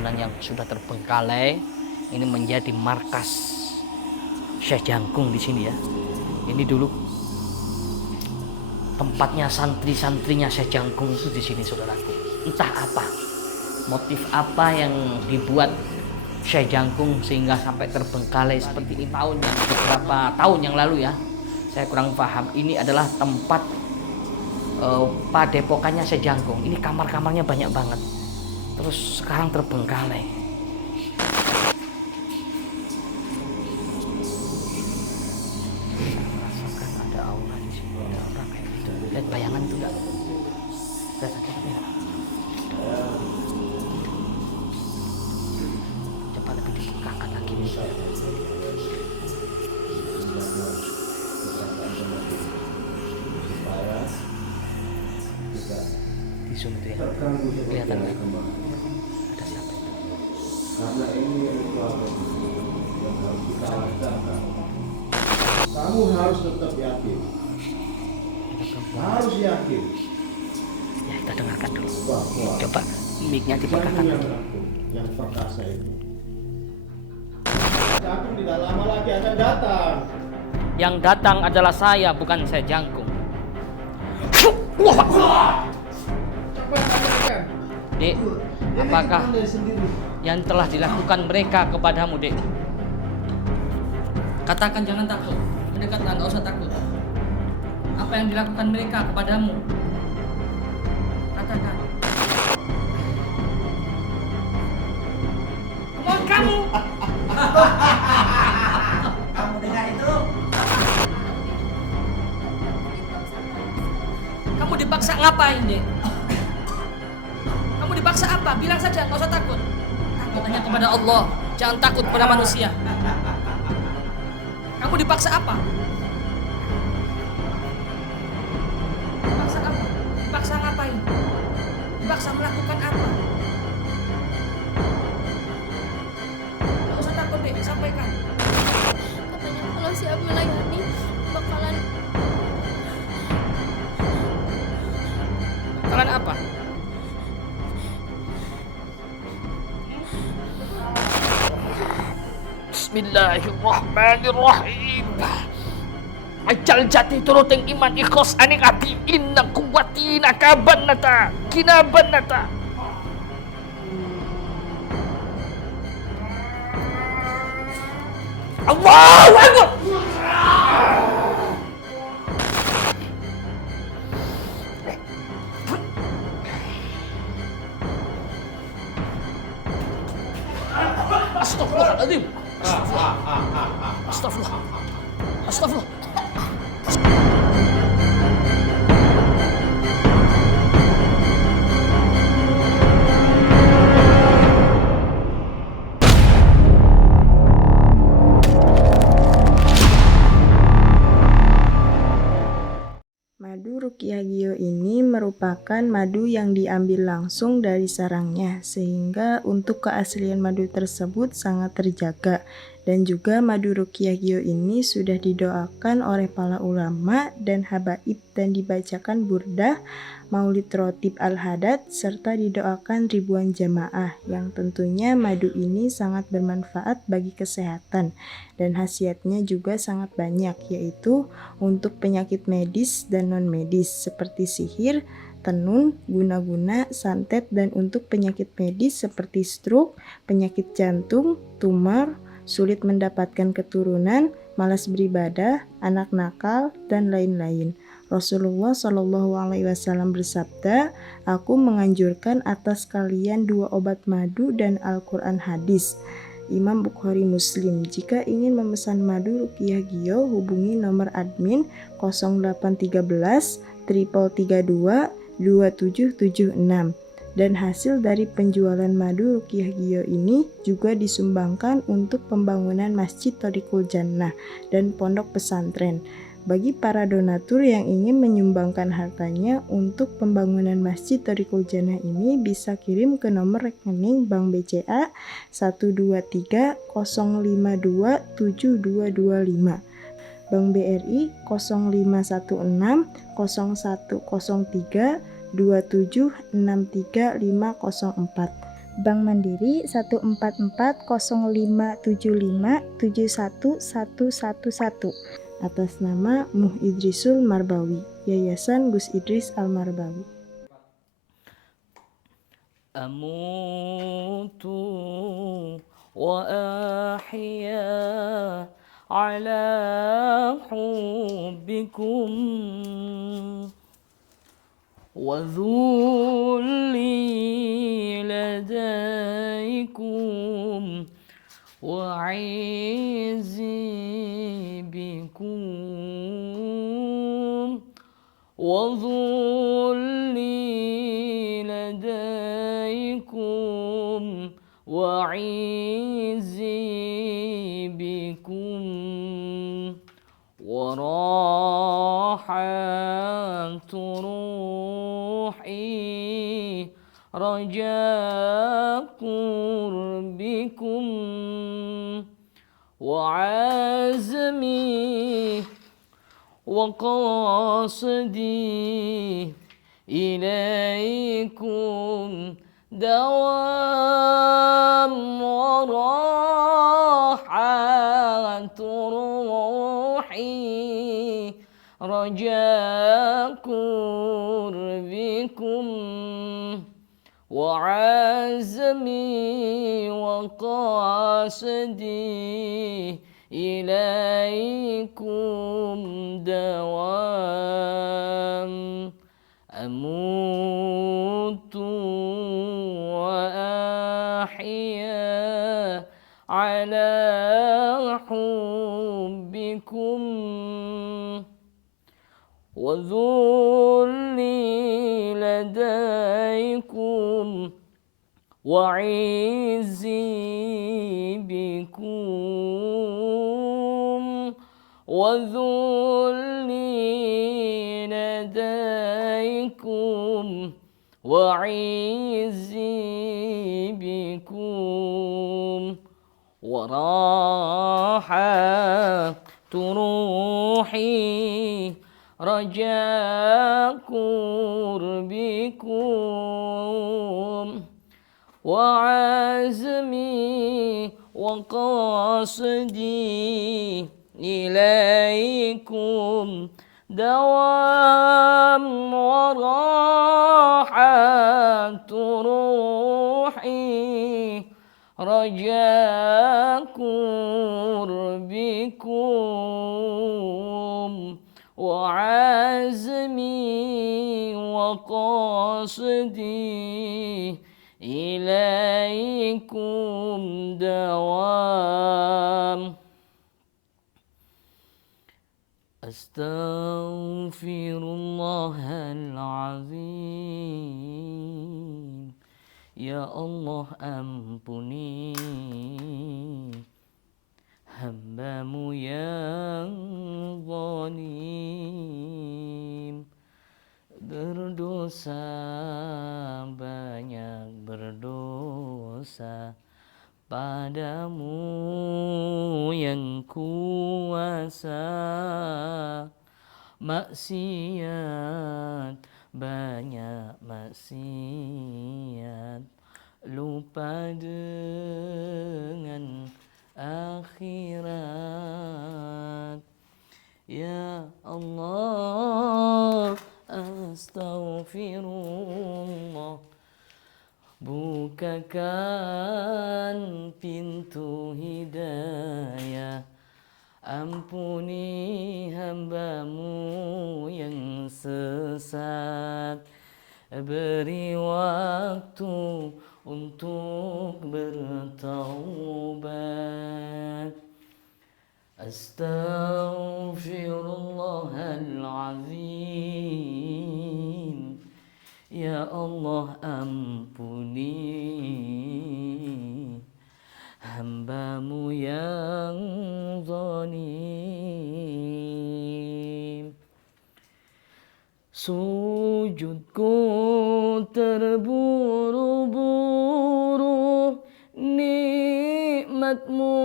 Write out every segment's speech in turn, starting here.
bangunan yang sudah terbengkalai ini menjadi markas Syekh Jangkung di sini ya. Ini dulu tempatnya santri-santrinya Syekh Jangkung itu di sini, saudaraku. Entah apa motif apa yang dibuat Syekh Jangkung sehingga sampai terbengkalai seperti ini beberapa tahun yang lalu ya. Saya kurang paham. Ini adalah tempat padepokannya Syekh Jangkung. Ini kamar-kamarnya banyak banget. Terus sekarang terbengkalai. Merasakan ada aura di sini, ada aura kayak gitu. Lihat bayangan itu enggak? Lihat aja tapi ya. Coba lebih diangkat lagi nih. Di zoom itu ya, kelihatan nggak? Ada siapa itu? Karena ini ritual yang harus kita laksanakan. Kamu harus tetap yakin. Harus yakin. Ya kita dengarkan dulu. Bahwa Coba mic-nya dipegangkan lagi. yang perkasa itu. Jangkung tidak lama lagi akan datang. Yang datang adalah saya, bukan saya Jangkung. Dek, apakah yang telah dilakukan mereka kepadamu, Dek? Katakan, jangan takut. Mendekatlah, nggak usah takut. Apa yang dilakukan mereka kepadamu? Katakan. Mohon kamu. Kamu dengar itu? Kamu dipaksa ngapain, Dek? Kamu dipaksa apa? Bilang saja, nggak usah takut. Takut hanya kepada Allah, jangan takut pada manusia. Kamu dipaksa apa? Dipaksa apa? Dipaksa ngapain? Dipaksa melakukan apa? Nggak usah takut, Dek, sampaikan. Katanya kalau siap melayani bakalan Kalian apa? Bismillahirrahmanirrahim. Ajal jati turuting iman ikhlas aning ati inna kuwatina kabanata kinabanata. Allahu Akbar. Astagfirullahaladzim. Astagfirullah. Astagfirullah. Madu Ruqyah Gio ini merupakan madu yang diambil langsung dari sarangnya, sehingga untuk keaslian madu tersebut sangat terjaga. Dan juga madu Ruqyah Gio ini sudah didoakan oleh para ulama dan habaib dan dibacakan burdah, maulid rotib al-hadad, serta didoakan ribuan jamaah, yang tentunya madu ini sangat bermanfaat bagi kesehatan dan khasiatnya juga sangat banyak, yaitu untuk penyakit medis dan non-medis seperti sihir, tenun, guna-guna, santet, dan untuk penyakit medis seperti stroke, penyakit jantung, tumor, sulit mendapatkan keturunan, malas beribadah, anak nakal, dan lain-lain. Rasulullah Shallallahu Alaihi Wasallam bersabda, "Aku menganjurkan atas kalian 2 obat madu dan Al-Quran hadis." Imam Bukhari Muslim. Jika ingin memesan madu Ruqyah Gio, hubungi nomor admin 0813 332 2776. Dan hasil dari penjualan madu Ruqyah Gio ini juga disumbangkan untuk pembangunan Masjid Thariqul Jannah dan pondok pesantren. Bagi para donatur yang ingin menyumbangkan hartanya untuk pembangunan Masjid Thariqul Jannah ini bisa kirim ke nomor rekening Bank BCA 123 052 7225, Bank BRI 0516 0103 2763504, Bank Mandiri 1440575711111 atas nama Muh Idrisul Marbawi, Yayasan Gus Idris Al-Marbawi. Amutu wa ahya ala hubbikum wa dhulli ladaikum wa izzi bikum wa dhulli ladaikum wa izzi bikum wa rahatu ruhi raja qurbikum wa azmi wa qasdi ilaikum dawam wa rahatu ruhi raja qurbikum wa azmi wa qasdi ilaikum dawam amutu wa ahya ala hubbikum wa dhulli ladaikum wa izzi bikum wa dhulli ladaikum wa izzi bikum wa rahatu ruhi raja qurbikum wa azmi wa qasdi ilaikum dawam wa rahatu ruhi raja qurbikum wa azmi wa qasdi ilaikum dawam astaghfirullahal azim. Ya Allah, ampuni hamba-Mu yang zalim, berdosa, banyak berdosa Padamu yang kuasa, maksiat, banyak maksiat, lupa dengan akhirat. Ya Allah, astaghfirullah, bukakan pintu hidayah, ampuni hamba-Mu yang sesat, beri waktu untuk bertaubat. Astaghfirullahalazim. Ya Allah, ampuni hamba-Mu yang zalim. Sujudku terburu-buru, nikmat-Mu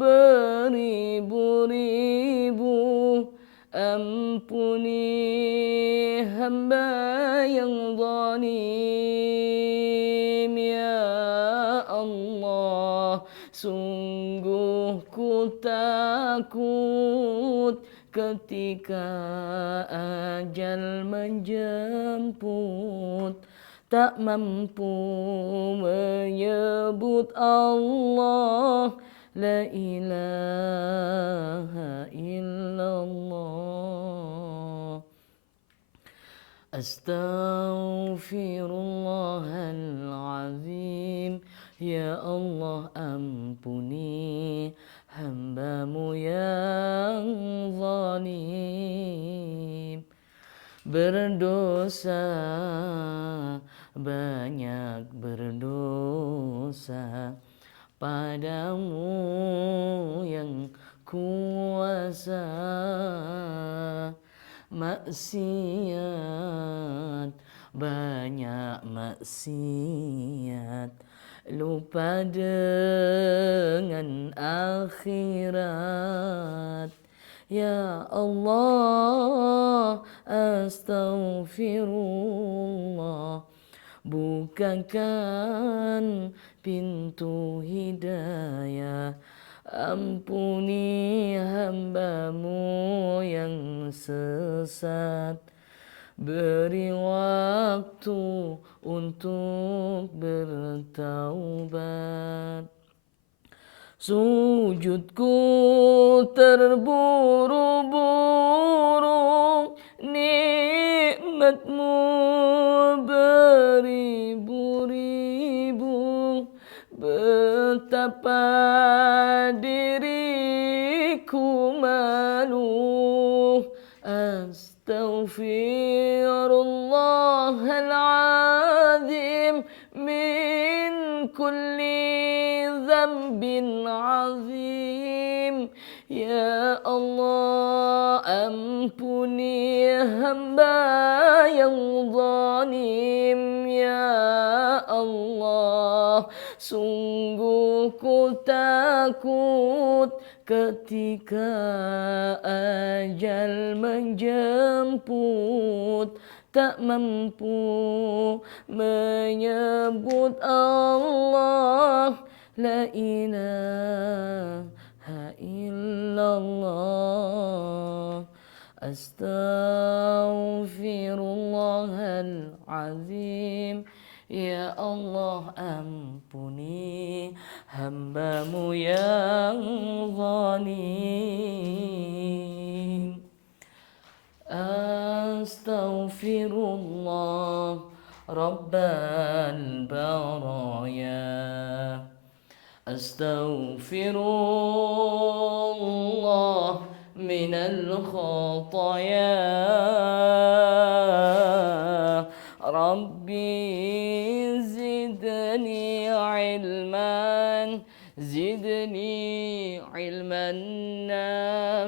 beribu-ribu, ampuni hamba yang zalim. Ya Sungguh ku takut ketika ajal menjemput, tak mampu menyebut Allah, la ilaha illallah. Astaghfirullahalazim. Ya Allah, ampuni hamba-Mu yang zalim, berdosa, banyak berdosa, padamu yang kuasa. Maksiat, banyak maksiat, lupa dengan akhirat. Ya Allah, astaghfirullah, bukakan pintu hidayah, ampuni hamba-Mu yang sesat, beri waktu untuk bertaubat. Sujudku terburu-buru, nikmat-Mu beribu-ribu, betapa diriku malu. Astaghfirullahalazim min kulli dzambin azim. Ya Allah, ampuni hamba yang zalim. Ya Allah, sungguh ku takut ketika ajal menjemput, tak mampu menyebut Allah, la ilaha illallah. Astaghfirullahalazim. Ya Allah, ampuni hamba-Mu yang zalim. Astaghfirullah Rabbal baraya. Astaghfirullah minal khataya. Rabbi zidni ilman, zidni ilman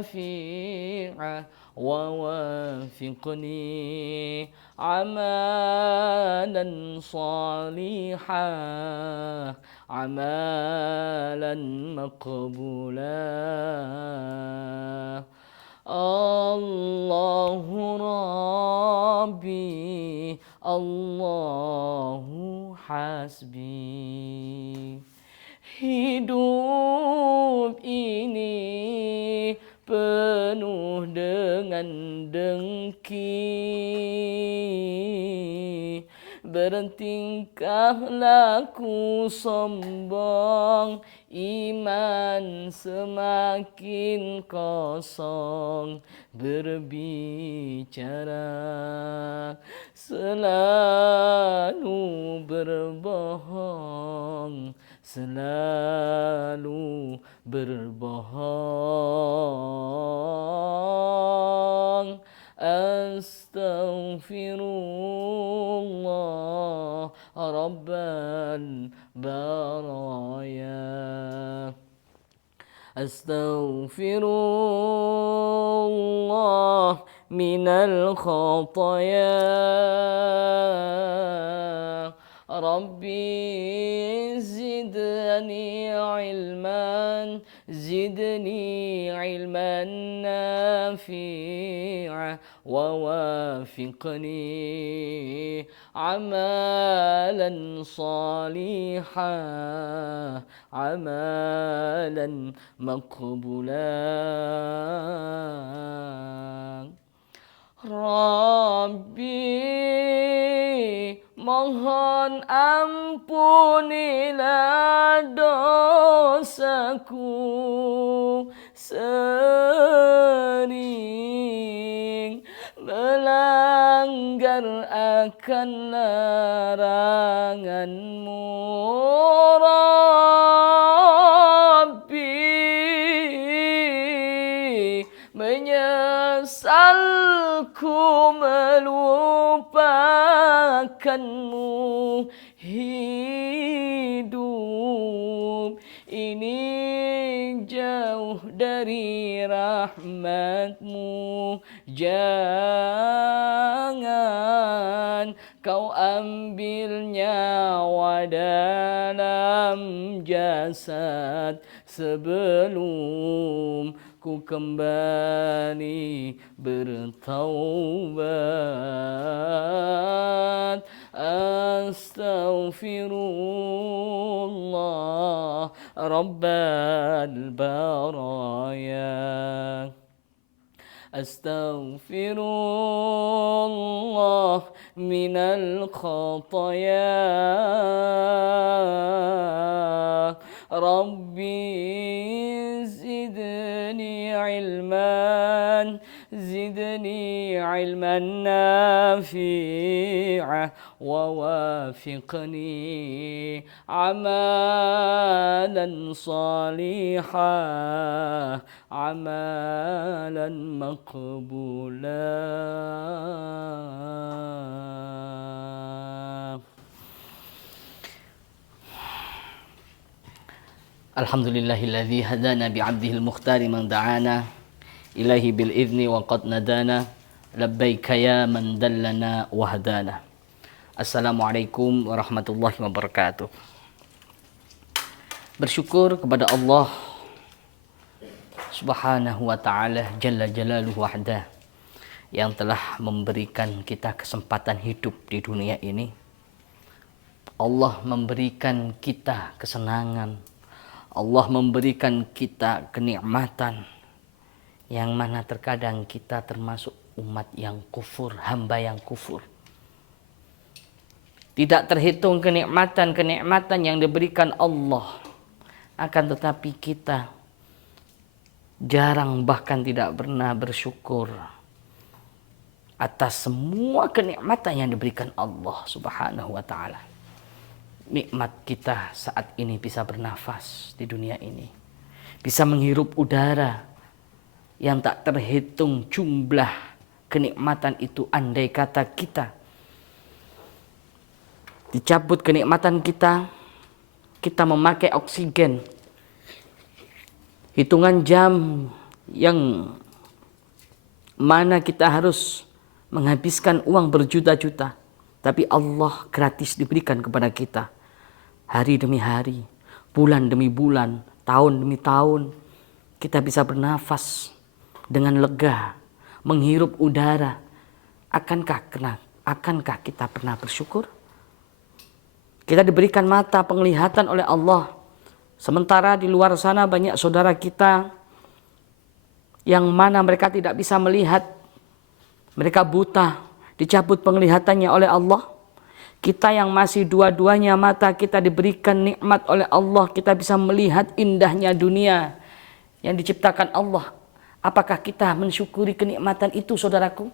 nafi'a, wa wafiqni amalan salihah, amalan maqbula. Allahu Rabbi, Allahu hasbi. Hidup ini penuh dengan dengki, bertingkah laku sombong, iman semakin kosong, berbicara selalu berbohong, selalu berbohong. Astaghfirullah Rabbal baraya. Astaghfirullah minal khataya. Rabbi zidni ilman, zidni ilman nafi'a, wa wafiqni عملا صالحا عملا مقبولا Rabbi mohon ampunilah dosaku sering melanggar akan laranganmu Rabbi menyesalku melupakanmu hidup ini jauh dari rahmatmu jangan kau ambil nyawa dalam jasad sebelum ku kembali bertaubat astaghfirullah rabbal baraya astaghfirullah minal khataya Rabbi zidni ilman nafi'ah wa wafiqni amalan salihah amalan maqbula Alhamdulillahilladzi hadana bi'abdihil mukhtari man da'ana ilahi bil idzni wa qad nadana labbaika ya man dallana wa hadana. Assalamualaikum warahmatullahi wabarakatuh. Bersyukur kepada Allah Subhanahu wa ta'ala jalla jalaluhu wahdah yang telah memberikan kita kesempatan hidup di dunia ini. Allah memberikan kita kesenangan, Allah memberikan kita kenikmatan yang mana terkadang kita termasuk umat yang kufur, hamba yang kufur. Tidak terhitung kenikmatan-kenikmatan yang diberikan Allah, akan tetapi kita jarang bahkan tidak pernah bersyukur atas semua kenikmatan yang diberikan Allah Subhanahu wa ta'ala. Nikmat kita saat ini bisa bernafas di dunia ini, bisa menghirup udara yang tak terhitung jumlah kenikmatan itu. Andai kata kita dicabut kenikmatan kita, kita memakai oksigen, hitungan jam yang mana kita harus menghabiskan uang berjuta-juta, tapi Allah gratis diberikan kepada kita. Hari demi hari, bulan demi bulan, tahun demi tahun, kita bisa bernafas dengan lega, menghirup udara. Akankah kita pernah bersyukur? Kita diberikan mata penglihatan oleh Allah, sementara di luar sana banyak saudara kita yang mana mereka tidak bisa melihat, mereka buta, dicabut penglihatannya oleh Allah. Kita yang masih dua-duanya mata kita diberikan nikmat oleh Allah, kita bisa melihat indahnya dunia yang diciptakan Allah. Apakah kita mensyukuri kenikmatan itu, saudaraku?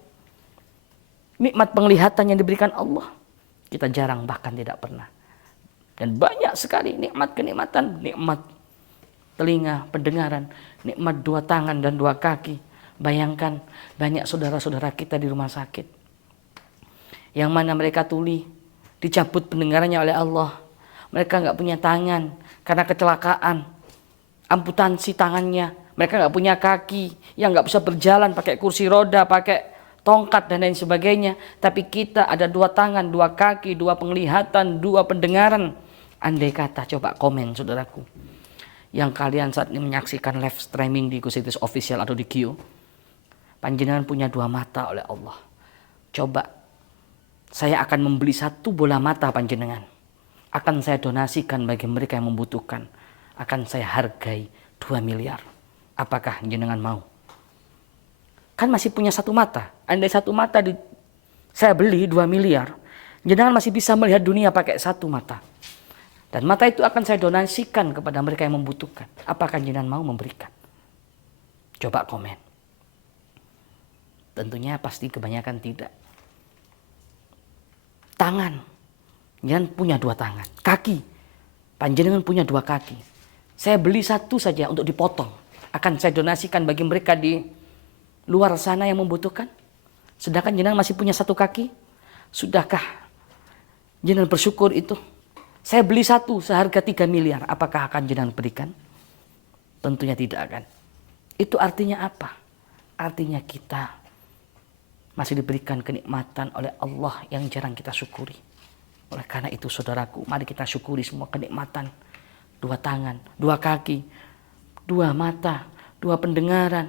Nikmat penglihatan yang diberikan Allah, kita jarang bahkan tidak pernah. Dan banyak sekali nikmat-kenikmatan, nikmat telinga, pendengaran, nikmat dua tangan dan dua kaki. Bayangkan banyak saudara-saudara kita di rumah sakit, yang mana mereka tuli, dicabut pendengarannya oleh Allah. Mereka nggak punya tangan karena kecelakaan, amputansi tangannya. Mereka nggak punya kaki, yang nggak bisa berjalan pakai kursi roda, pakai tongkat dan lain sebagainya. Tapi kita ada dua tangan, dua kaki, dua penglihatan, dua pendengaran. Andai kata, coba komen saudaraku, yang kalian saat ini menyaksikan live streaming di Gusitis Official atau di Gio, panjenengan punya dua mata oleh Allah. Coba saya akan membeli 1 bola mata panjenengan. Akan saya donasikan bagi mereka yang membutuhkan. Akan saya hargai 2 miliar. Apakah jenengan mau? Kan masih punya 1 mata. Andai 1 mata saya beli 2 miliar. Jenengan masih bisa melihat dunia pakai 1 mata. Dan mata itu akan saya donasikan kepada mereka yang membutuhkan. Apakah jenengan mau memberikan? Coba komen. Tentunya pasti kebanyakan tidak. Tangan, jangan punya 2 tangan. Kaki, panjenengan punya 2 kaki. Saya beli 1 saja untuk dipotong. Akan saya donasikan bagi mereka di luar sana yang membutuhkan. Sedangkan jenengan masih punya 1 kaki. Sudahkah jenengan bersyukur itu? Saya beli 1 seharga 3 miliar. Apakah akan jenengan berikan? Tentunya tidak akan. Itu artinya apa? Artinya kita masih diberikan kenikmatan oleh Allah yang jarang kita syukuri. Oleh karena itu saudaraku, mari kita syukuri semua kenikmatan. 2 tangan, 2 kaki, 2 mata, 2 pendengaran.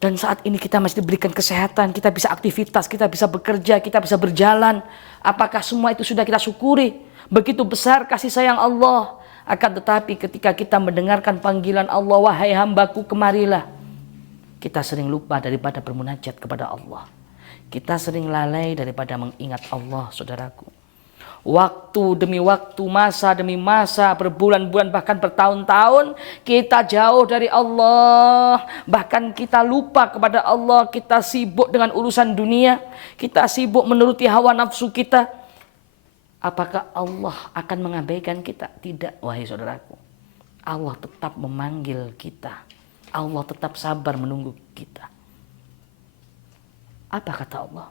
Dan saat ini kita masih diberikan kesehatan, kita bisa aktivitas, kita bisa bekerja, kita bisa berjalan. Apakah semua itu sudah kita syukuri? Begitu besar kasih sayang Allah. Akan tetapi ketika kita mendengarkan panggilan Allah, wahai hambaku kemarilah. Kita sering lupa daripada bermunajat kepada Allah. Kita sering lalai daripada mengingat Allah, saudaraku. Waktu demi waktu, masa demi masa, berbulan-bulan bahkan bertahun-tahun kita jauh dari Allah. Bahkan kita lupa kepada Allah, kita sibuk dengan urusan dunia, kita sibuk menuruti hawa nafsu kita. Apakah Allah akan mengabaikan kita? Tidak, wahai saudaraku. Allah tetap memanggil kita. Allah tetap sabar menunggu kita. Apa kata Allah?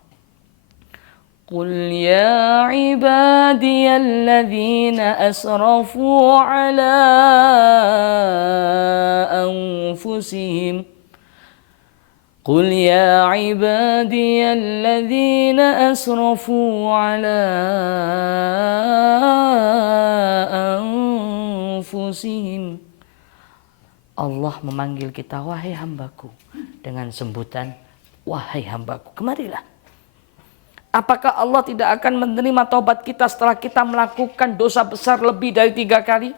Qul ya ibadiyalladzina asrafu ala anfusihim. Qul ya ibadiyalladzina asrafu ala anfusihim. Allah memanggil kita, wahai hambaku, dengan sebutan, wahai hambaku, kemarilah. Apakah Allah tidak akan menerima taubat kita setelah kita melakukan dosa besar lebih dari 3 kali?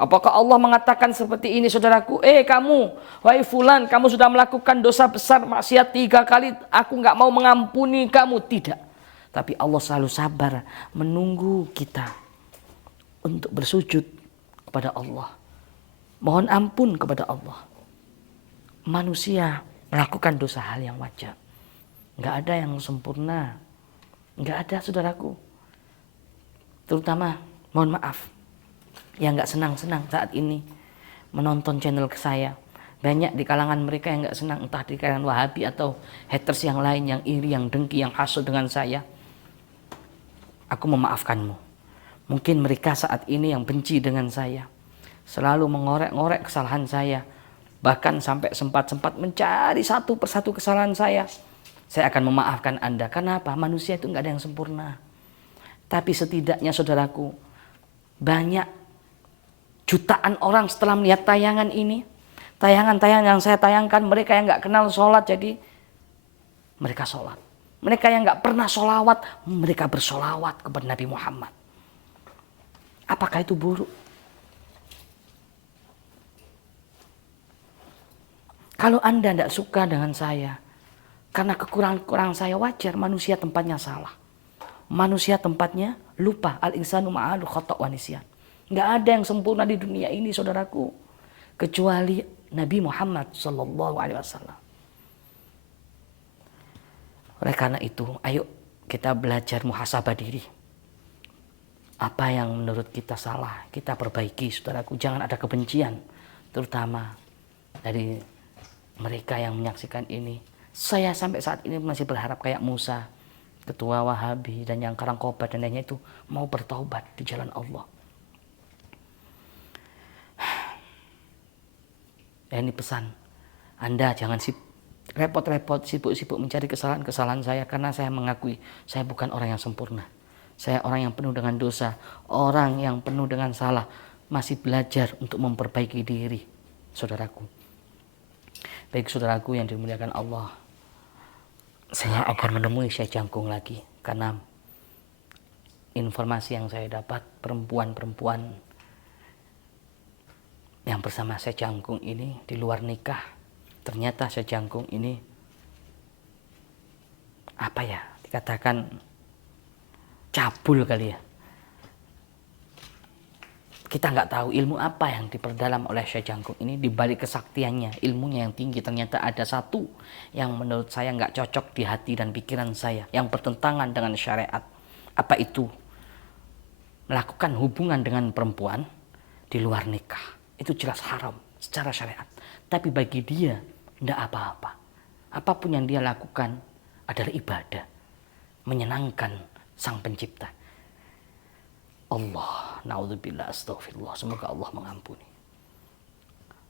Apakah Allah mengatakan seperti ini, saudaraku? Kamu, wahai fulan, kamu sudah melakukan dosa besar, maksiat 3 kali, aku nggak mau mengampuni kamu. Tidak. Tapi Allah selalu sabar menunggu kita untuk bersujud kepada Allah. Mohon ampun kepada Allah. Manusia melakukan dosa hal yang wajar. Nggak ada yang sempurna. Nggak ada, saudaraku. Terutama, mohon maaf, yang nggak senang-senang saat ini menonton channel saya. Banyak di kalangan mereka yang nggak senang, entah di kalangan Wahabi atau haters yang lain, yang iri, yang dengki, yang hasut dengan saya. Aku memaafkanmu. Mungkin mereka saat ini yang benci dengan saya, selalu mengorek-ngorek kesalahan saya, bahkan sampai sempat-sempat mencari satu persatu kesalahan saya. Saya akan memaafkan Anda. Kenapa? Manusia itu nggak ada yang sempurna. Tapi setidaknya saudaraku, banyak jutaan orang setelah melihat tayangan ini, tayangan-tayangan yang saya tayangkan, mereka yang nggak kenal sholat jadi mereka sholat. Mereka yang nggak pernah sholawat, mereka bersolawat kepada Nabi Muhammad. Apakah itu buruk? Kalau Anda tidak suka dengan saya, karena kekurangan-kekurangan saya wajar, manusia tempatnya salah. Manusia tempatnya lupa. Al-insanu ma'al khata' wa nisyan. Nggak ada yang sempurna di dunia ini, saudaraku, kecuali Nabi Muhammad SAW. Oleh karena itu, ayo kita belajar muhasabah diri. Apa yang menurut kita salah, kita perbaiki, saudaraku. Jangan ada kebencian, terutama dari mereka yang menyaksikan ini. Saya sampai saat ini masih berharap kayak Musa, ketua Wahabi, dan yang Karangkobar dan lainnya itu mau bertaubat di jalan Allah. Ya, ini pesan. Anda jangan repot-repot, sibuk-sibuk mencari kesalahan-kesalahan saya, karena saya mengakui saya bukan orang yang sempurna. Saya orang yang penuh dengan dosa, orang yang penuh dengan salah, masih belajar untuk memperbaiki diri, saudaraku. Baik saudaraku yang dimuliakan Allah, saya akan menemui Syekh Jangkung lagi. Karena informasi yang saya dapat, perempuan-perempuan yang bersama Syekh Jangkung ini di luar nikah, ternyata Syekh Jangkung ini apa ya, dikatakan cabul kali ya. Kita nggak tahu ilmu apa yang diperdalam oleh Syekh Jangkung ini, di balik kesaktiannya, ilmunya yang tinggi, ternyata ada satu yang menurut saya nggak cocok di hati dan pikiran saya, yang bertentangan dengan syariat. Apa itu? Melakukan hubungan dengan perempuan di luar nikah. Itu jelas haram secara syariat. Tapi bagi dia tidak apa-apa. Apapun yang dia lakukan adalah ibadah, menyenangkan Sang Pencipta. Allah, naudzubillah, astagfirullah, semoga Allah mengampuni.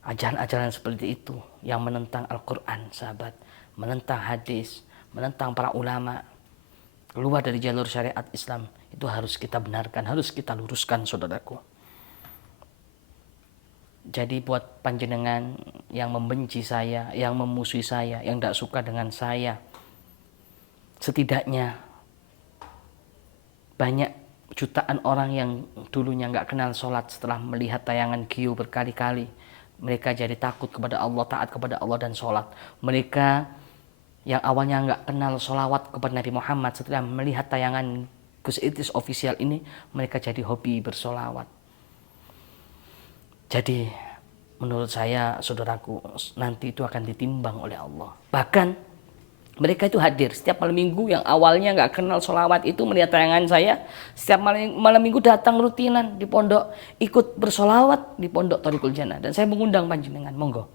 Ajaran-ajaran seperti itu yang menentang Al-Quran, sahabat, menentang hadis, menentang para ulama, keluar dari jalur syariat Islam, itu harus kita benarkan, harus kita luruskan, saudaraku. Jadi buat panjenengan yang membenci saya, yang memusuhi saya, yang tidak suka dengan saya, setidaknya banyak jutaan orang yang dulunya nggak kenal sholat, setelah melihat tayangan Gio berkali-kali, mereka jadi takut kepada Allah, taat kepada Allah dan sholat. Mereka yang awalnya nggak kenal sholawat kepada Nabi Muhammad, setelah melihat tayangan Gus Itis official ini, mereka jadi hobi bersolawat. Jadi menurut saya, saudaraku, nanti itu akan ditimbang oleh Allah. Bahkan mereka itu hadir setiap malam minggu, yang awalnya nggak kenal sholawat itu melihat tayangan saya, setiap malam minggu datang rutinan di pondok, ikut bersolawat di pondok Thariqul Jannah. Dan saya mengundang panjenengan, monggo.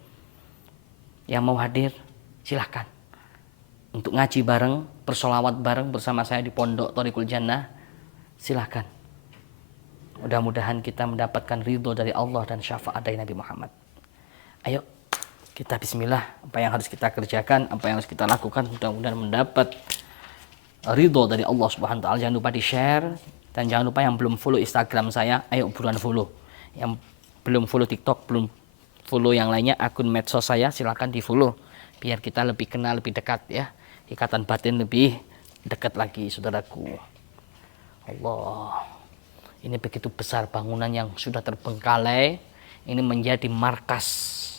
Yang mau hadir, silahkan. Untuk ngaji bareng, bersolawat bareng bersama saya di pondok Thariqul Jannah, silahkan. Mudah-mudahan kita mendapatkan ridho dari Allah dan syafaat dari Nabi Muhammad. Ayo, kita bismillah, apa yang harus kita kerjakan, apa yang harus kita lakukan, mudah-mudahan mendapat ridho dari Allah Subhanahu wa taala. Jangan lupa di-share, dan jangan lupa yang belum follow Instagram saya, ayo buruan follow. Yang belum follow TikTok, belum follow yang lainnya, akun medsos saya, silakan di-follow biar kita lebih kenal, lebih dekat ya. Ikatan batin lebih dekat lagi, saudaraku. Allah. Ini begitu besar bangunan yang sudah terbengkalai, ini menjadi markas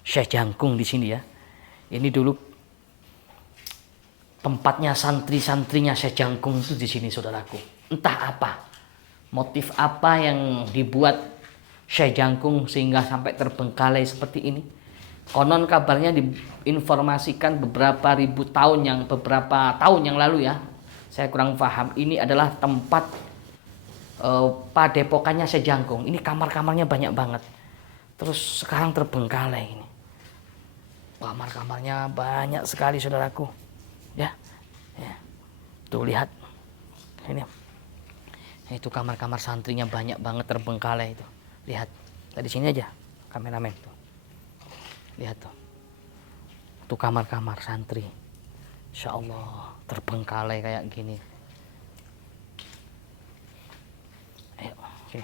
Syekh Jangkung di sini ya. Ini dulu tempatnya santri-santrinya Syekh Jangkung itu di sini, saudaraku. Entah apa, motif apa yang dibuat Syekh Jangkung sehingga sampai terbengkalai seperti ini. Konon kabarnya diinformasikan beberapa tahun yang lalu ya. Saya kurang paham. Ini adalah tempat padepokannya Syekh Jangkung. Ini kamar-kamarnya banyak banget. Terus sekarang terbengkalai ini. Kamar-kamarnya banyak sekali, saudaraku. Ya. Tuh lihat. Ini. Itu kamar-kamar santrinya banyak banget terbengkalai itu. Lihat. Dari sini aja kameramen tuh. Lihat tuh. Tuh kamar-kamar santri. Insya Allah terbengkalai kayak gini. Ayo, oke.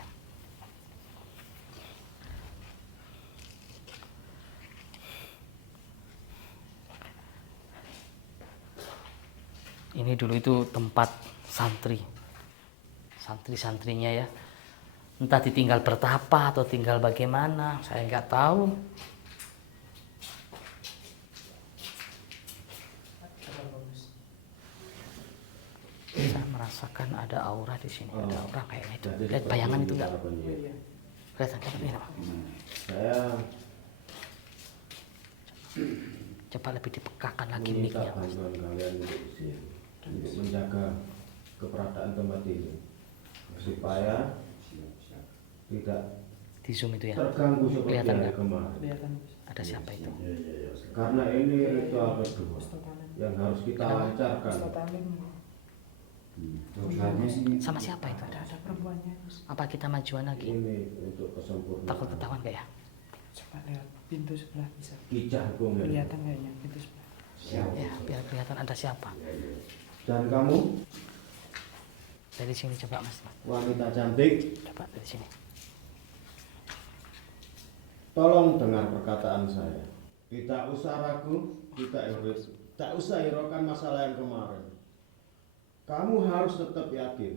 Ini dulu itu tempat santri-santrinya ya. Entah ditinggal bertapa atau tinggal bagaimana, saya nggak tahu. Saya merasakan ada aura di sini, ada aura kayaknya itu. Lihat bayangan itu nggak? Kelihatan ini apa? Coba lebih dipekakan lagi mic-nya, Mas. Untuk menjaga keberadaan tempat ini supaya tidak Di zoom itu ya. terganggu seperti Kelihatan hari nggak? kemarin. Ada siapa itu? Karena ini ritual kedua yang harus kita lancarkan. Sama siapa itu? Ada perempuannya. Apa kita majuan lagi? Ini untuk kesempurnaan. Takut ketahuan gak ya? Coba lewat pintu sebelah bisa. Kijah hukum ini. Kelihatan kayaknya pintu sebelah. Ya, biar kelihatan ada siapa. Dan kamu Dari sini coba, Mas. wanita cantik, Coba dari sini. tolong dengar perkataan saya. Tidak usah ragu, tidak usah hiraukan masalah yang kemarin. Kamu harus tetap yakin.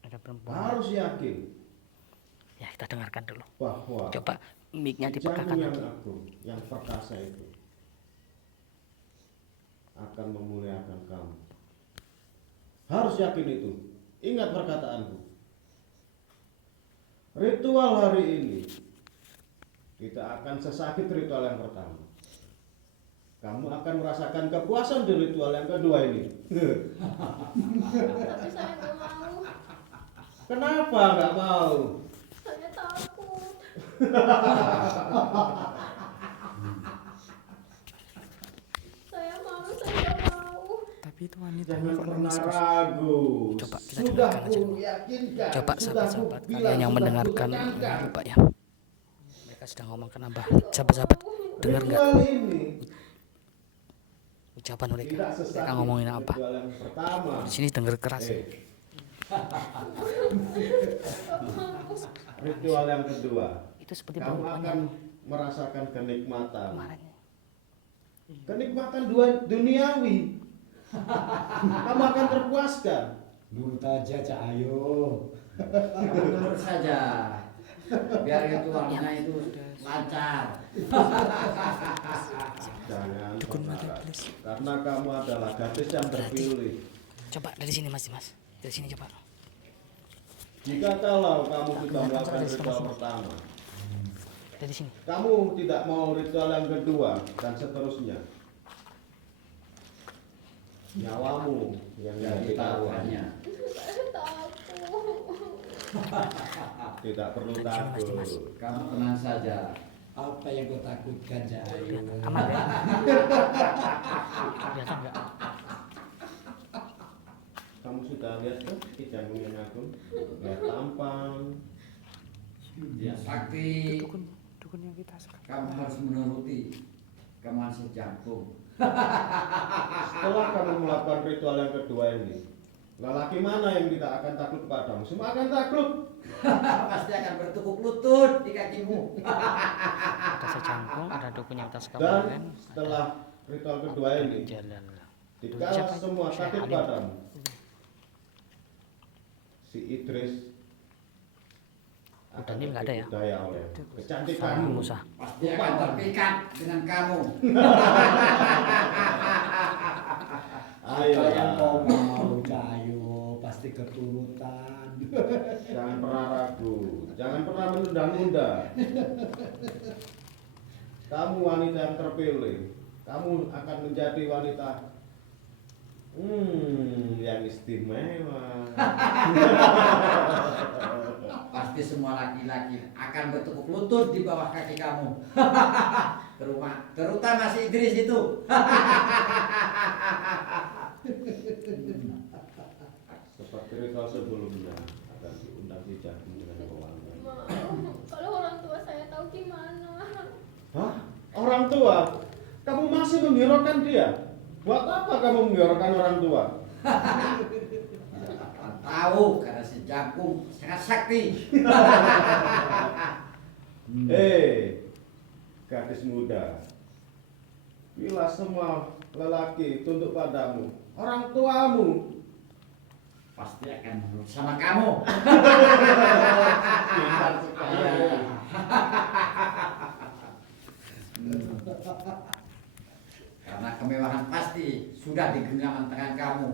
Ada perempuan. Harus yakin Ya, kita dengarkan dulu. bahwa Coba mic-nya Ki dipegangkan Jangkung yang lagi. agung, yang perkasa itu akan memuliakan kamu. Harus yakin itu. Ingat perkataanku. Ritual hari ini kita akan sesakit ritual yang pertama. Kamu akan merasakan kepuasan di ritual yang kedua ini. Tapi saya nggak mau. Kenapa nggak mau? Saya takut. Saya malu, saya nggak mau. Tapi itu wanita Jangan kok pernah nangis, Gus. ragu. Coba kita Sudah dengarkan aja. kuyakinkan, Coba sudah sahabat-sahabat kubilang, kalian yang sudah mendengarkan, kutekankan. coba ya. Mereka sedang ngomongkan apa? Sahabat-sahabat, dengar nggak Ritual ini ucapan mereka? tidak sesakit Mereka ngomongin apa? ritual yang pertama. Di sini dengar keras. Ritual yang kedua, Itu seperti kamu perempuannya akan merasakan kenikmatan. kemarin. Kenikmatan duniawi. Kamu akan terpuaskan. Nurut aja Cak Ayu. Kamu nurut saja. Biar ritualnya itu lancar. Jangan Dukun mata, berharap. please. Karena kamu adalah gadis yang terpilih. Coba dari sini mas. Dari sini coba. Jika kalau kamu sudah melakukan ritual pertama, Dari sini. kamu tidak mau ritual yang kedua dan seterusnya, nyawamu yang Jadi jadi taruhan. taruhannya. Saya takut. Tidak perlu takut. Kamu tenang saja. Apa yang kau takutkan Cak Ayu? Aman ya? Kelihatan nggak? Kamu sudah lihat kan Ki Jangkung yang agung? Lihat tampang. Dia sakti. Dukun yang kita suka. Kamu harus menuruti kemauan si Jangkung. Setelah kamu melakukan ritual yang kedua ini, lelaki mana yang tidak akan takut kepadamu? Semua akan takut. Pasti akan bertukuk lutut di kakimu. Ada secangkung, ada dukun yang tas Dan kemarin. setelah ritual kedua ini, Jalan. dikala Siapa? semua Syekh takut Halim. padamu, si Idris akan Daniel nggak ada ya? terpedaya oleh Sama kecantikanmu. Musa. Pasti akan terpikat dengan kamu. Ayo, Apa yang kau mau Cak Ayu? Pasti keturutan. jangan pernah ragu, jangan pernah menunda-nunda. Kamu wanita yang terpilih, kamu akan menjadi wanita yang istimewa. Pasti semua laki-laki akan bertukuk lutut di bawah kaki kamu. Terutama si Idris itu. Seperti ritual sebelumnya akan diundang Ki Jangkung dengan pewangian. Mau. Kalau orang tua saya tahu gimana? Hah? Orang tua? Kamu masih menghiraukan dia? Buat apa kamu menghiraukan orang tua? Akan tahu karena si Jangkung sangat sakti. Gadis muda, bila semua lelaki tunduk padamu, orang tuamu Pasti akan menurut sama kamu. pintar sekali. Karena kemewahan pasti sudah di genggaman tangan kamu.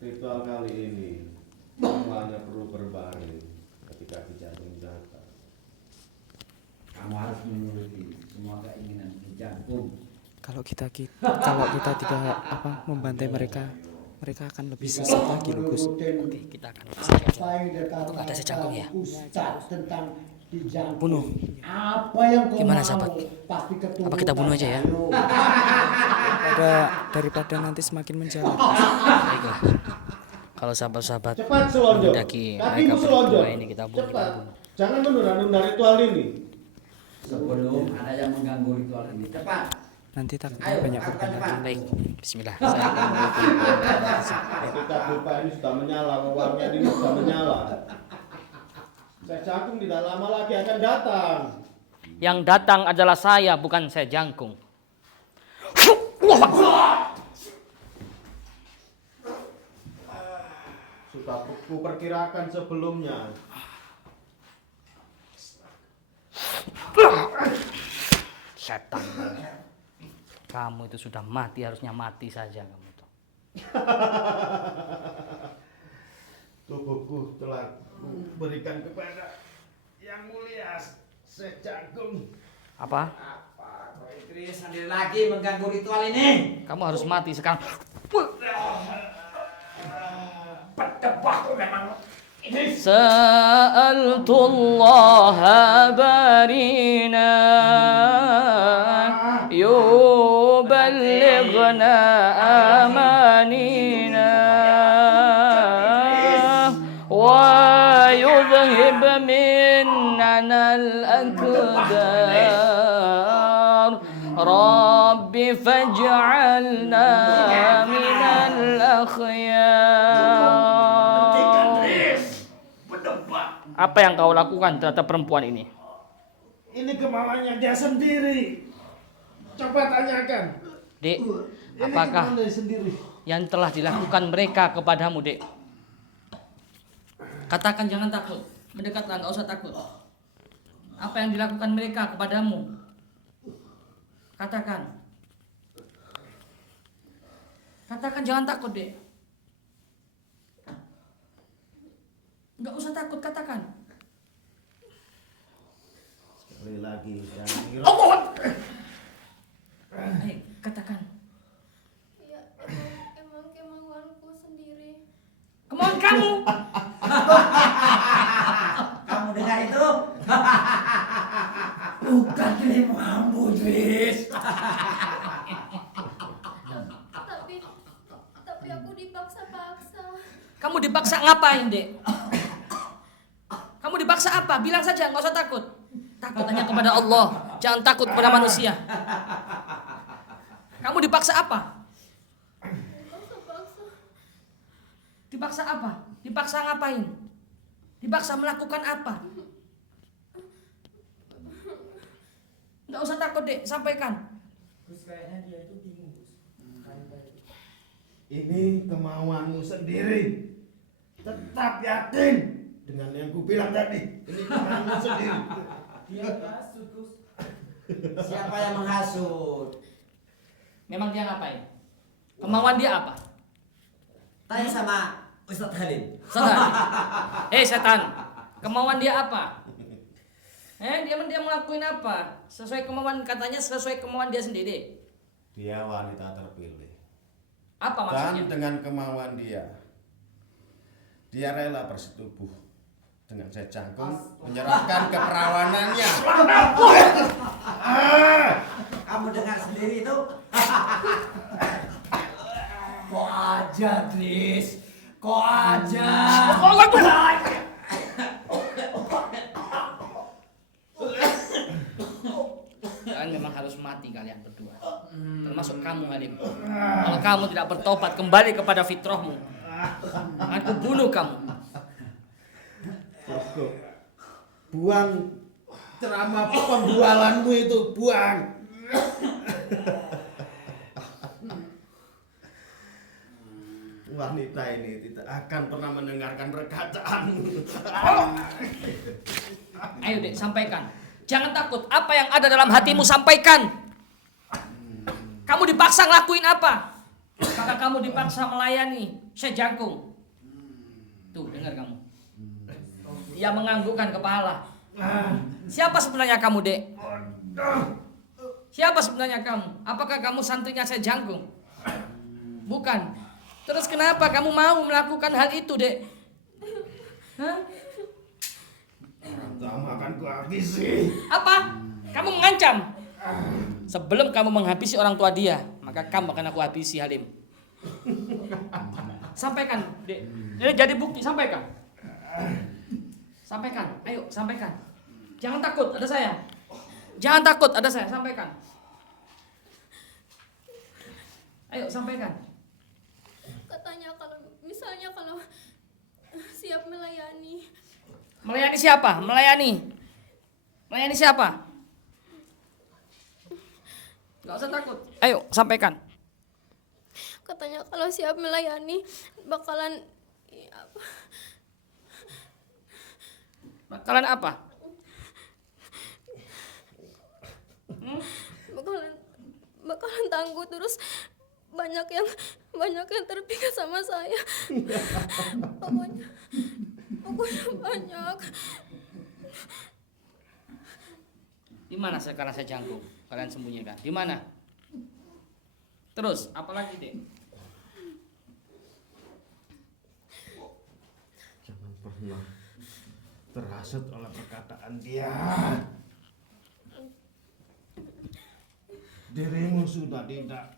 Ritual kali ini semuanya perlu berbaring ketika Ki Jangkung datang. Kamu harus menuruti semua keinginan si Jangkung. Kalau kita tidak membantai mereka akan lebih sesat lagi loh Gus. Oke, kita akan Apa yang dikatakan ada secangkung ya? Ustaz tentang Ki Jangkung? Bunuh. Apa yang kau Gimana, mau? sahabat? Pasti keturutan Apa kita bunuh aja ya? Cak Ayu. Daripada nanti semakin menjauh. Baiklah. Kalau sahabat-sahabat Cepat selonjor, mendaki kakimu mereka selonjor. berdua ini kita bunuh. Cepat, jangan menunda-nunda ritual ini. Sebelum ada yang mengganggu ritual ini. Cepat. Nanti takutnya Ayo, banyak lakukan korban cepat. lagi. Baik, Bismillah. Saya akan mengikuti. Ketika dupa ini sudah menyala, wewangian ini sudah menyala. Saya Jangkung tidak lama lagi akan datang. Yang datang adalah saya, bukan saya Jangkung. Kuperkirakan sebelumnya. Setan. Kamu itu sudah mati, harusnya mati saja kamu itu. Tubuhku telah kuberikan kepada yang mulia Syekh Jangkung. Apa? Apa? Kau Idris sendiri lagi mengganggu ritual ini? Kamu harus mati sekarang. Pedebahku memang. سألت الله بارينا يبلغنا أمانينا ويذهب مننا الأكدار رب فاجعلنا من الأخيار. Apa yang kau lakukan terhadap perempuan ini? Ini kemauannya dia sendiri. Coba tanyakan. Dek, Ini apakah kemauan dia sendiri. yang telah dilakukan mereka kepadamu, Dek? Katakan, jangan takut. Mendekatlah, nggak usah takut. Apa yang dilakukan mereka kepadamu? Katakan. Katakan, jangan takut, Dek. Nggak usah takut, katakan. Sekali lagi. Katakan. Ya, emang kemauanku sendiri. Kemauan kamu. Kamu dengar itu? Bukan kemauanmu, Idris. Tapi aku dipaksa-paksa. Kamu dipaksa ngapain, Dek? Kamu dipaksa apa? Bilang saja, nggak usah takut. Takut hanya kepada Allah, jangan takut kepada manusia. Kamu dipaksa apa? Dipaksa-paksa. Dipaksa apa? Dipaksa ngapain? Dipaksa melakukan apa? Nggak usah takut, Dek, sampaikan. Ini kemauanmu sendiri. Tetap yakin dengan yang ku bilang tadi. Ini kemauanmu sendiri. Siapa yang menghasut? Memang dia ngapain? Kemauan dia apa? Tanya sama Ustadz Halim. Setan. Setan. Kemauan dia apa? Dia ngelakuin apa? Sesuai kemauan, katanya sesuai kemauan dia sendiri. Dia wanita terpilih. Apa Dan maksudnya? dengan kemauan dia rela bersetubuh dengan Syekh Jangkung, menyerahkan keperawanannya. Kamu dengar sendiri itu? Kok aja, Idris? Kok aja? Dan memang harus mati kalian berdua. Termasuk kamu, Halim. Kalau kamu tidak bertobat kembali kepada fitrahmu, aku bunuh kamu. Buang ceramah pembualanmu itu, buang. Wanita ini tidak akan pernah mendengarkan perkataanmu. Ayo, Dek, sampaikan. Jangan takut. Apa yang ada dalam hatimu sampaikan. Kamu dipaksa ngelakuin apa? Apakah kamu dipaksa melayani Syekh Jangkung? Tuh, dengar kamu. Dia menganggukkan kepala. Siapa sebenarnya kamu, Dek? Siapa sebenarnya kamu? Apakah kamu santrinya Syekh Jangkung? Bukan. Terus kenapa kamu mau melakukan hal itu, Dek? Hah? Kamu akan kuhabisi. Apa? Kamu mengancam? Sebelum kamu menghabisi orang tua dia, maka kamu akan aku habisi, Halim. Sampaikan, Dek. Ini jadi bukti, sampaikan. Sampaikan, ayo sampaikan. Jangan takut, ada saya. Jangan takut, ada saya, sampaikan. Ayo sampaikan. Katanya misalnya kalau siap melayani. Melayani siapa? Melayani siapa? Gak usah takut. Ayo sampaikan. Katanya kalau siap melayani bakalan Bakalan apa? Bakalan tangguh, terus banyak yang terpikat sama saya. Pokoknya banyak. Di mana sekarang saya jangkung? Kalian sembunyikan. Di mana? Terus, apalagi dek? Jangan pernah terhasut oleh perkataan dia. Dirimu sudah tidak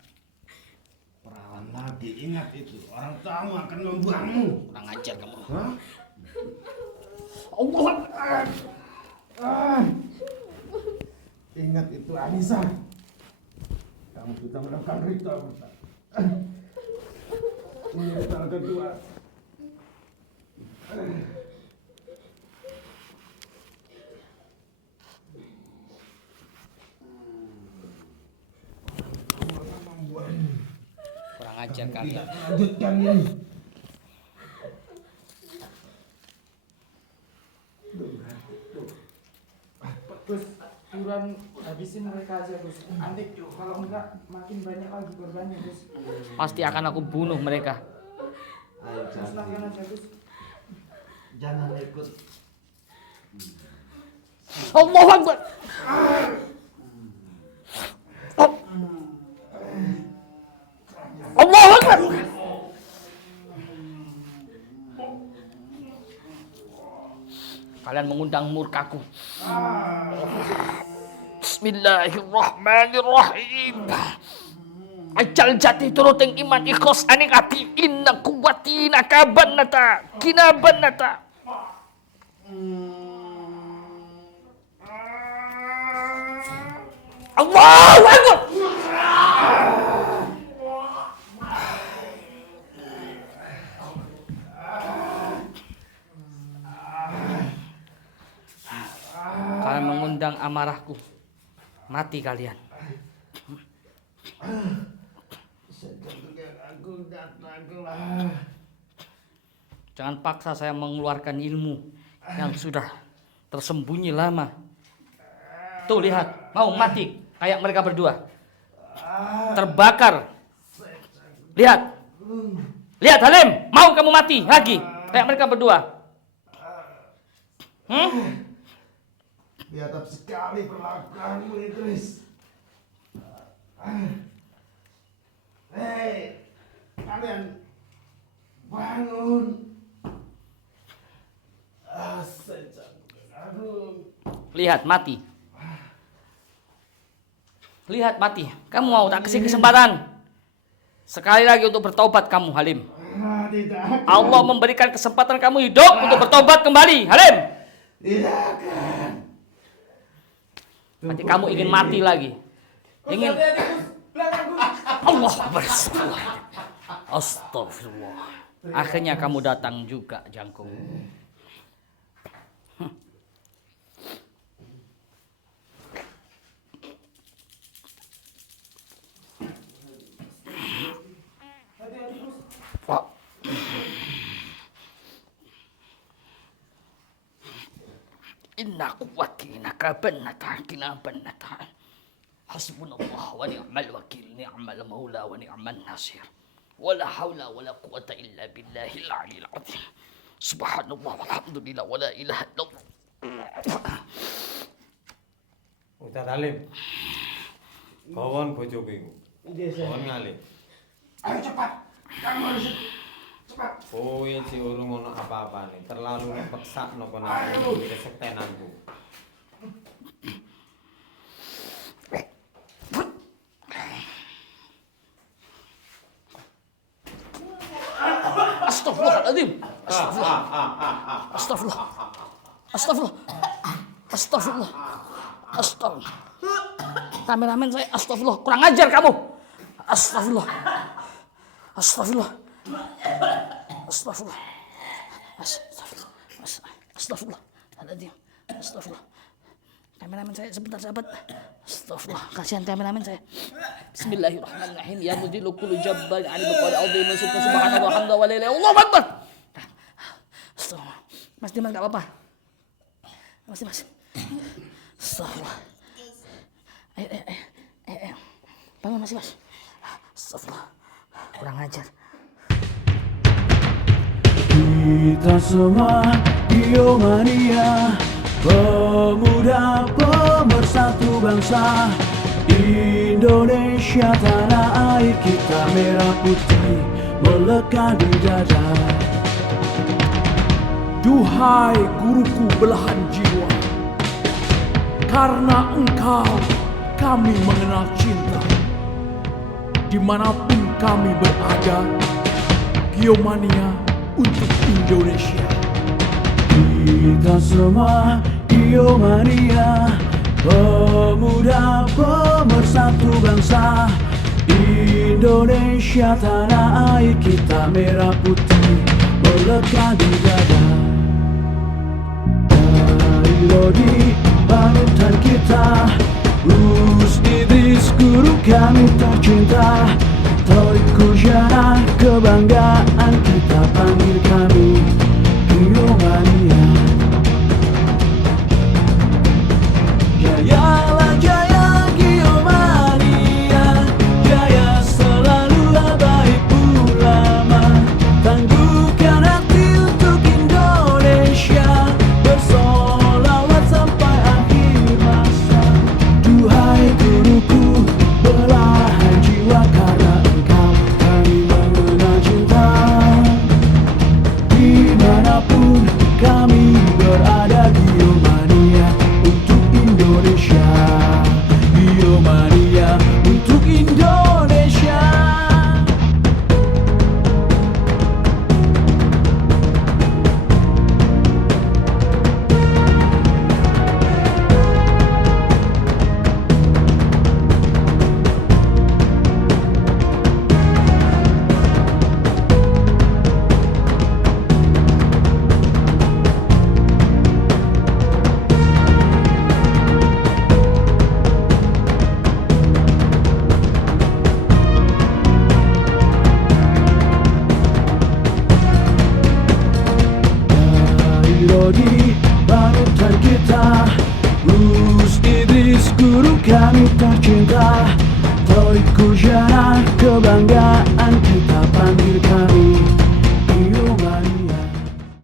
perawan lagi. Ingat itu, orang tamu akan membuangmu. Kurang ajar kamu. Hah? Allah. Ingat itu Anissa. Kamu sudah melakukan ritual pertama. Ini ritual kedua. Kamu akan membuangmu. Kurang ajar kalian. Tidak melanjutkan ini. Gus, turan habisin mereka aja Gus. Nanti kalau enggak makin banyak lagi korbannya Gus. Pasti akan aku bunuh mereka. Ayo Gus lakukan aja Gus. jangan ikut. Allahu Akbar. Allahu Akbar. Kalian mengundang murkaku. Bismillahirrahmanirrahim. Ajal jati turuting iman ikhlas aning ati inna kuwati nakabanata kinabanata. Allahu Akbar. Kalian mengundang amarahku. Mati kalian. Jangan paksa saya mengeluarkan ilmu yang sudah tersembunyi lama. Tuh lihat, mau mati kayak mereka berdua. Terbakar. Lihat. Lihat Halim, mau kamu mati lagi kayak mereka berdua. Biadab sekali perlakuanmu, Idris. Hei, kalian bangun. Lihat mati. Lihat mati. Kamu mau tak kasih kesempatan sekali lagi untuk bertobat kamu Halim. Tidak, Allah memberikan kesempatan kamu hidup untuk bertobat kembali Halim. tidak akan. Nanti kamu ingin mati lagi. Ingin. Allah bersuah. Astagfirullah. Akhirnya kamu datang juga Jangkung. Pak. Inna quwwati nakabanata kinabanata. Hasbunallah wa ni'mal wakil, ni'mal maula wa ni'mal nasir. Wala haula wala quwwata illa billahil aliyil azim. Subhanallah walhamdulillah wala ilaha illallah. Ustaz Halim. Kawon bojoku iku. Kawon ngalih. Ayo cepat, kamu harus cepat. Kowe iki urung ono apa-apane. Terlalu peksa napa nang kesektenanku. Astagfirullahaladzim. Astagfirullah. Astagfirullah. Astagfirullah. Astagfirullah. Kameramen saya astagfirullah. Kurang ajar kamu. Astagfirullah. Astagfirullah. Astagfirullah. Astagfirullah. Astagfirullah. Astagfirullah. Kameramen saya sebentar sahabat. Astagfirullah. Kasihan kameramen saya. Bismillahirrahmanirrahim. Ya mudillu kullu jabbarin 'ani biqali azim subhanallah walhamdulillah wa la ilaha illallah. Allahu akbar. Astagfirullah. Mas Dimas enggak apa-apa. Masih mas. Astagfirullah. Ayo. Bangun masih mas. Astagfirullah. Kurang ajar. Kita semua Biomania, pemuda pemersatu bangsa. Indonesia tanah air kita, merah putih melekat di dada. Duhai guruku belahan jiwa, karena engkau kami mengenal cinta. Dimanapun kami berada, Biomania untuk Indonesia. Kita semua Biomania, pemuda pemersatu bangsa. Indonesia tanah air kita, merah putih melekat di dada. Dari Lodi panutan kita, Gus Idris guru kami tercinta. Torik Kujana kebanggaan kita, panggil kami Biomania. Jayalah jaya Biomania, jaya selalu habaib ulama. Tangguhkan hati untuk Indonesia, bersolawat sampai akhir masa. Duhai guruku belahan jiwa, karena engkau kami mengenal cinta. Dimanapun kami berada, Biomania untuk Indonesia. Biomania untuk Indonesia. Lodi panutan kita, Gus Idris guru kami tercinta. Torik Kujana kebanggaan kita, panggil kami